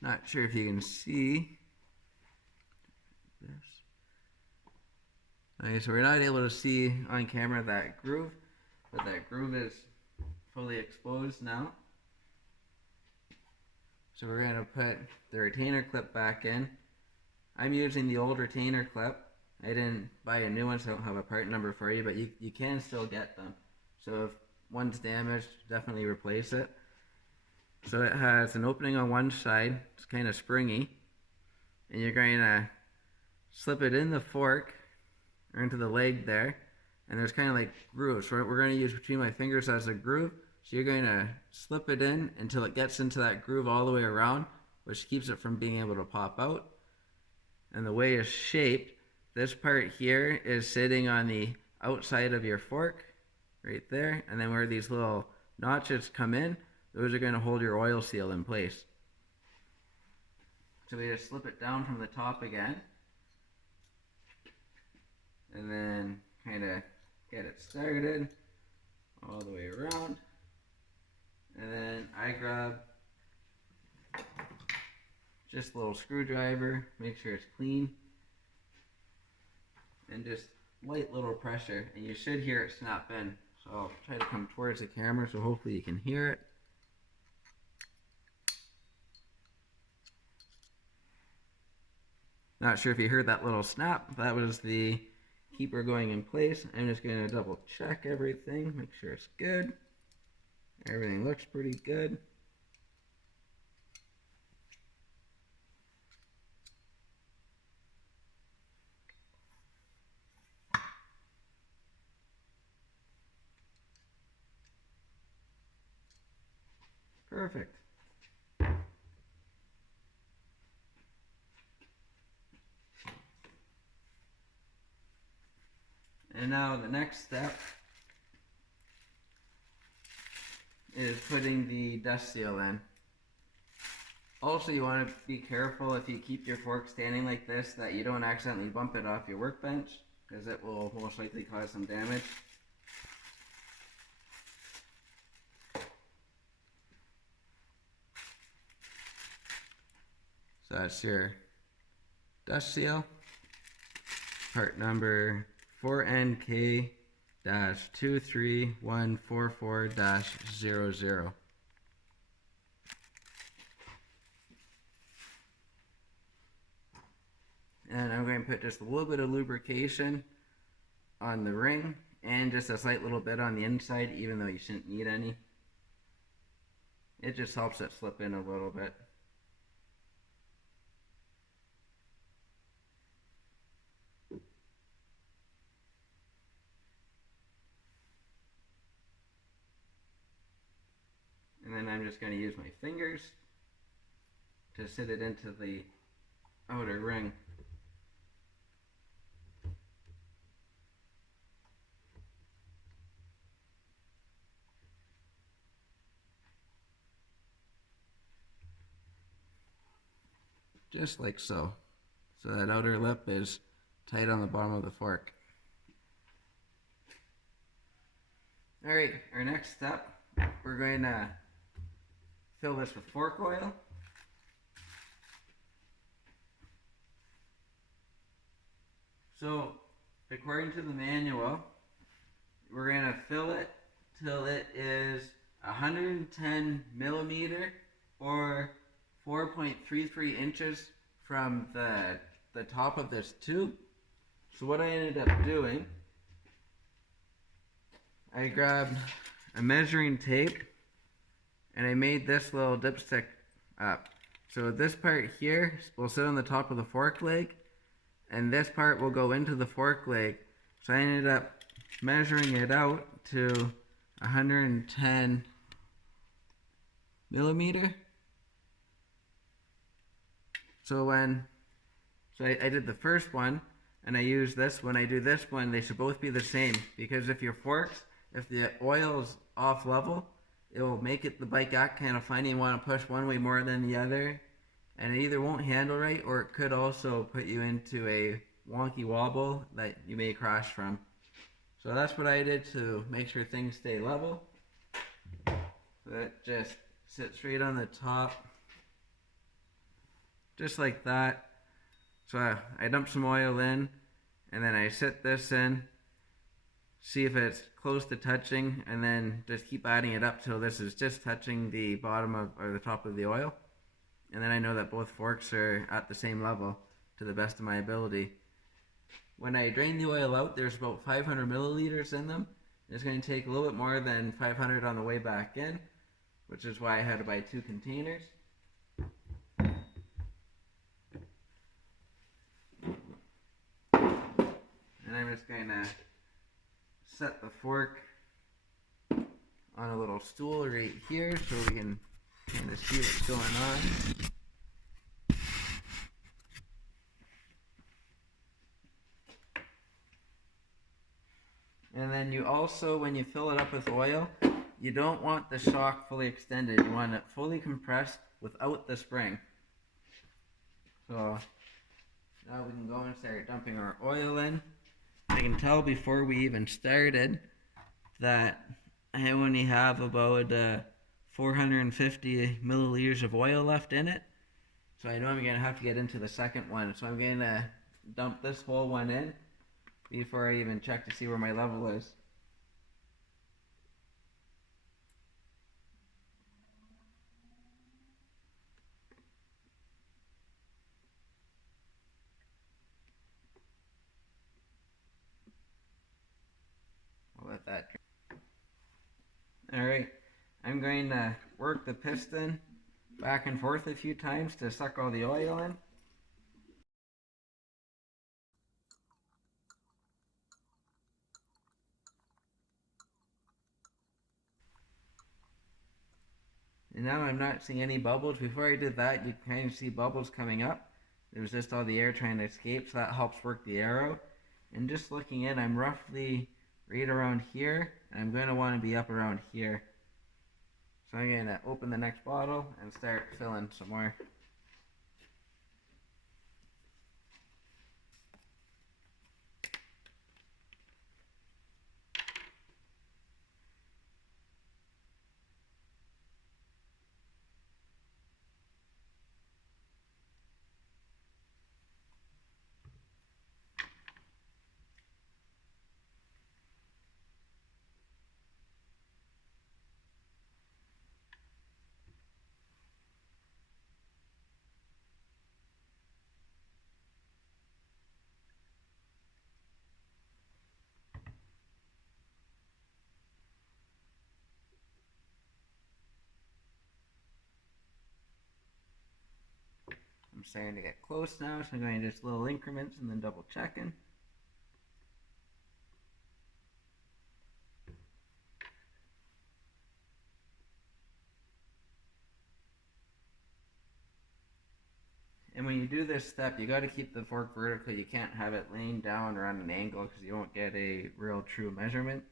Not sure if you can see this. Okay, so we're not able to see on camera that groove, but that groove is fully exposed now. So we're going to put the retainer clip back in. I'm using the old retainer clip. I didn't buy a new one, so I don't have a part number for you, but you can still get them. So if one's damaged, definitely replace it. So it has an opening on one side, it's kind of springy, and you're going to slip it in the fork or into the leg there, and there's kind of like grooves. We're going to use between my fingers as a groove, so you're going to slip it in until it gets into that groove all the way around, which keeps it from being able to pop out. And the way it's shaped, this part here is sitting on the outside of your fork, right there, and then where these little notches come in, those are going to hold your oil seal in place. So we just slip it down from the top again, and then kind of get it started all the way around. And then I grab just a little screwdriver, make sure it's clean, and just light little pressure, and you should hear it snap in. So I'll try to come towards the camera so hopefully you can hear it. Not sure if you heard that little snap. That was the keeper going in place. I'm just going to double check everything, make sure it's good. Everything looks pretty good. Perfect. And now the next step is putting the dust seal in. Also, you want to be careful if you keep your fork standing like this that you don't accidentally bump it off your workbench, because it will most likely cause some damage. So that's your dust seal, part number 4NK-23144-00. And I'm going to put just a little bit of lubrication on the ring and just a slight little bit on the inside, even though you shouldn't need any. It just helps it slip in a little bit. And then I'm just going to use my fingers to sit it into the outer ring. Just like so. So that outer lip is tight on the bottom of the fork. Alright, our next step, we're going to fill this with fork oil. So, according to the manual, we're going to fill it till it is 110 millimeter or 4.33 inches from the top of this tube. So what I ended up doing, I grabbed a measuring tape and I made this little dipstick up. So this part here will sit on the top of the fork leg, and this part will go into the fork leg. So I ended up measuring it out to 110 millimeter. So I did the first one, and I use this. When I do this one, they should both be the same, because if your forks, if the oil's off level, it will make the bike act kind of funny and want to push one way more than the other, and it either won't handle right, or it could also put you into a wonky wobble that you may crash from. So that's what I did to make sure things stay level. So it just sits right on the top, just like that. So I dump some oil in, and then I sit this in, see if it's close to touching, and then just keep adding it up till this is just touching the bottom of, or the top of the oil. And then I know that both forks are at the same level to the best of my ability. When I drain the oil out, there's about 500 milliliters in them. It's going to take a little bit more than 500 on the way back in, which is why I had to buy 2 containers. And I'm just going to set the fork on a little stool right here so we can kind of see what's going on. And then you also, when you fill it up with oil, you don't want the shock fully extended. You want it fully compressed without the spring. So now we can go and start dumping our oil in. I can tell before we even started that I only have about 450 milliliters of oil left in it. So I know I'm going to have to get into the second one. So I'm going to dump this whole one in before I even check to see where my level is. I'll let that drink. Alright, I'm going to work the piston back and forth a few times to suck all the oil in. And now I'm not seeing any bubbles. Before I did that, you kind of see bubbles coming up. It was just all the air trying to escape, so that helps work the arrow. And just looking in, I'm roughly right around here, and I'm going to want to be up around here. So I'm going to open the next bottle and start filling some more. I'm starting to get close now, so I'm going just little increments and then double checking. And when you do this step, you got to keep the fork vertical. You can't have it laying down or on an angle because you won't get a real true measurement.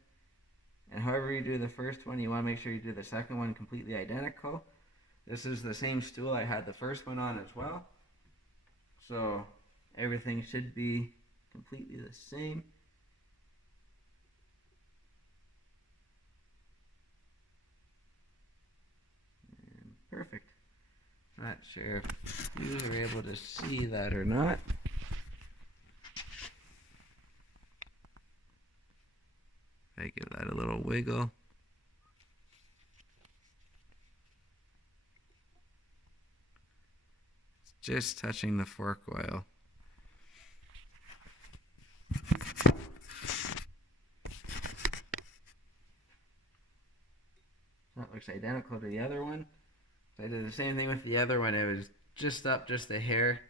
And however you do the first one, you want to make sure you do the second one completely identical. This is the same stool I had the first one on as well. So everything should be completely the same. And perfect. Not sure if you are able to see that or not. If I give that a little wiggle. It's just touching the fork oil. That looks identical to the other one. So I did the same thing with the other one. It was just up just a hair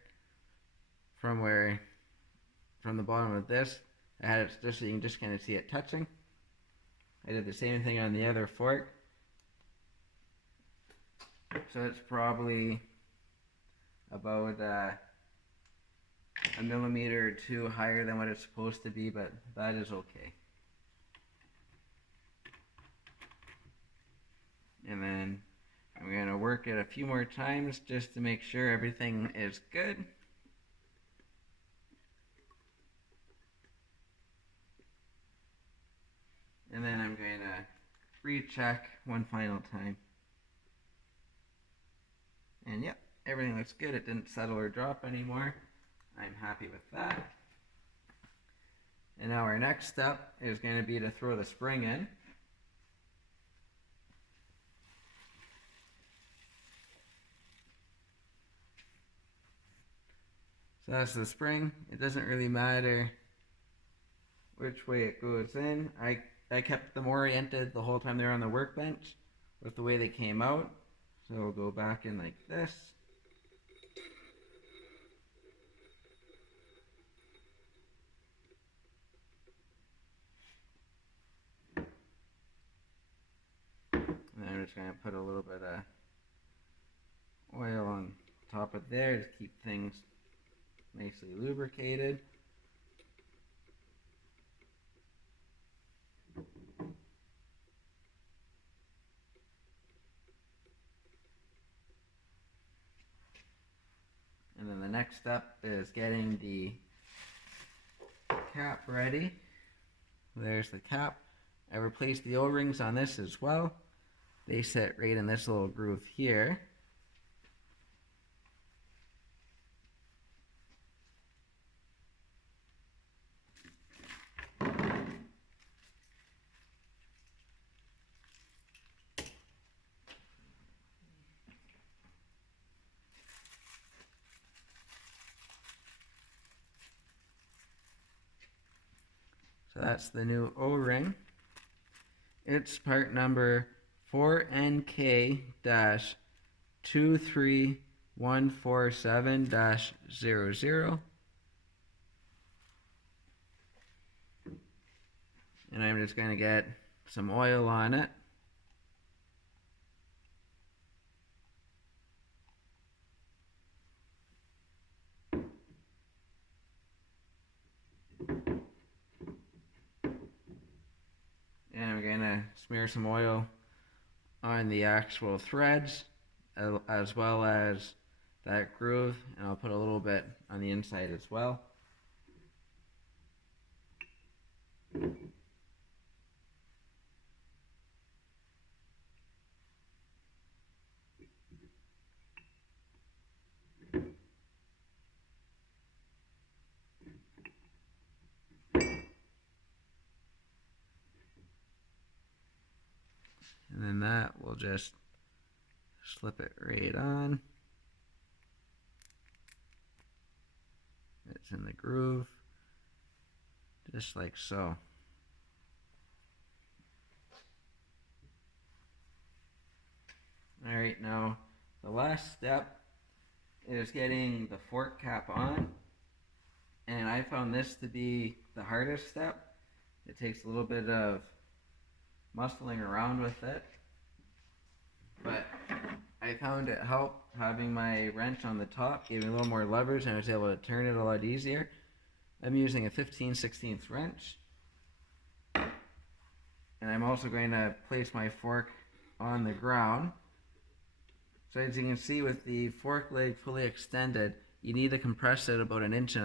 from the bottom of this. I had it just so you can just kind of see it touching. I did the same thing on the other fork. So it's probably about a millimeter or two higher than what it's supposed to be, but that is okay. And then I'm going to work it a few more times just to make sure everything is good. And then I'm going to recheck one final time. And yep, everything looks good. It didn't settle or drop anymore. I'm happy with that. And now our next step is going to be to throw the spring in. So that's the spring. It doesn't really matter which way it goes in. I kept them oriented the whole time they were on the workbench with the way they came out. So we'll go back in like this. And then I'm just going to put a little bit of oil on top of there to keep things nicely lubricated. And then the next step is getting the cap ready. There's the cap. I replaced the O-rings on this as well. They sit right in this little groove here. So that's the new O-ring. It's part number 4NK-23147-00. And I'm just going to get some oil on it. And I'm going to smear some oil on the actual threads as well as that groove, and I'll put a little bit on the inside as well. And then that will just slip it right on. It's in the groove, just like so. Alright, now the last step is getting the fork cap on. And I found this to be the hardest step. It takes a little bit of muscling around with it, but I found it helped having my wrench on the top, gave me a little more leverage, and I was able to turn it a lot easier. I'm using a 15/16 wrench, and I'm also going to place my fork on the ground. So as you can see, with the fork leg fully extended, you need to compress it about 1.5 inches,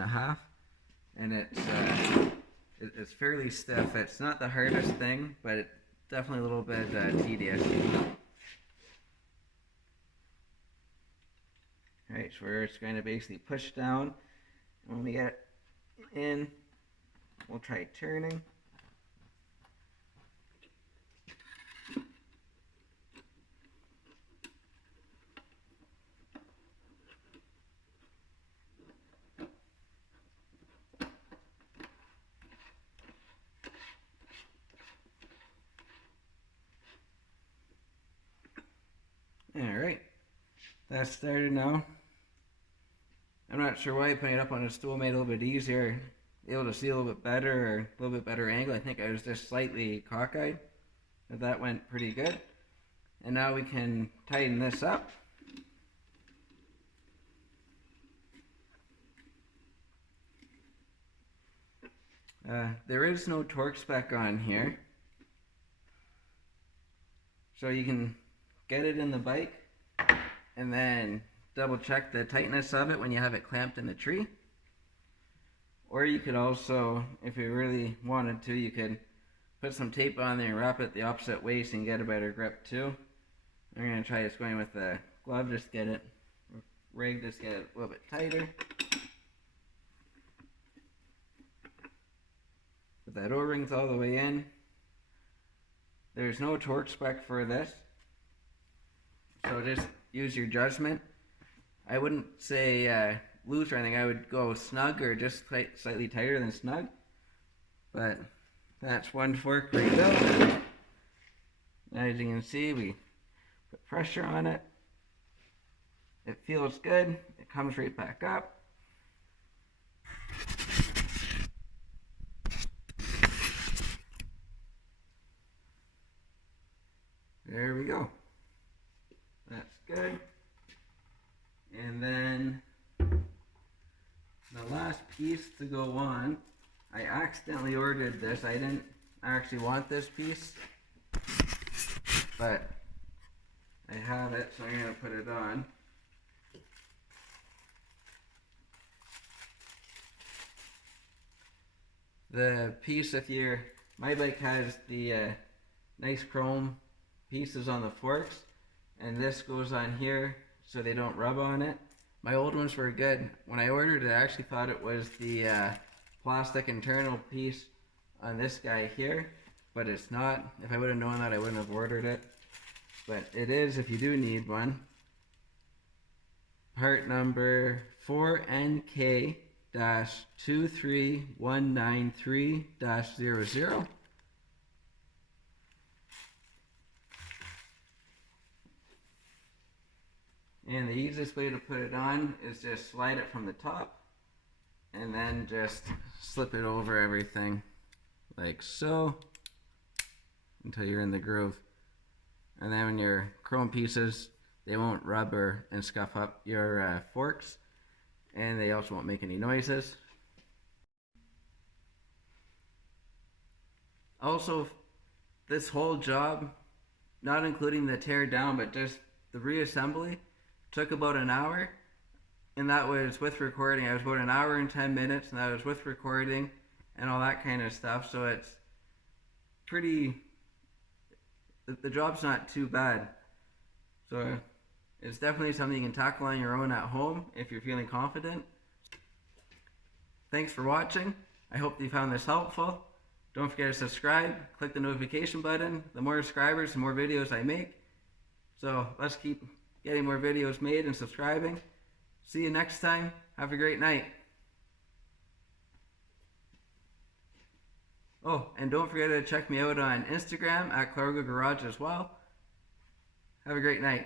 and it's fairly stiff. It's not the hardest thing, but it's definitely a little bit tedious. Alright, so we're just going to basically push down, and when we get it in, we'll try turning. Alright, that's started now. I'm not sure why putting it up on a stool made it a little bit easier, able to see a little bit better, or a little bit better angle. I think I was just slightly cockeyed. but that went pretty good. And now we can tighten this up. There is no torque spec on here, so you can get it in the bike and then double check the tightness of it when you have it clamped in the tree. Or you could also, if you really wanted to, you could put some tape on there and wrap it the opposite way so you can get a better grip too. I'm going to try just going with the glove, just get it rigged, just get it a little bit tighter. Put that O-rings all the way in. There's no torque spec for this, so just use your judgment. I wouldn't say loose or anything. I would go snug or just slightly tighter than snug. But that's one fork rigged up. As you can see, we put pressure on it. It feels good. It comes right back up. There we go. That's good. And then the last piece to go on, I accidentally ordered this. I didn't actually want this piece, but I have it, so I'm going to put it on. The piece, my bike has the nice chrome pieces on the forks, and this goes on here so they don't rub on it. My old ones were good. When I ordered it, I actually thought it was the plastic internal piece on this guy here, but it's not. If I would have known that, I wouldn't have ordered it, but it is if you do need one. Part number 4NK-23193-00. And the easiest way to put it on is just slide it from the top and then just slip it over everything like so until you're in the groove. And then when your chrome pieces, they won't rub and scuff up your forks, and they also won't make any noises. Also, this whole job, not including the tear down, but just the reassembly, took about an hour, and that was with recording. I was about an hour and 10 minutes, and that was with recording and all that kind of stuff. So it's pretty, the job's not too bad. So it's definitely something you can tackle on your own at home if you're feeling confident. Thanks for watching. I hope you found this helpful. Don't forget to subscribe, click the notification button. The more subscribers, the more videos I make. So let's keep getting more videos made and subscribing. See you next time. Have a great night. Oh, and don't forget to check me out on Instagram at Clargo Garage as well. Have a great night.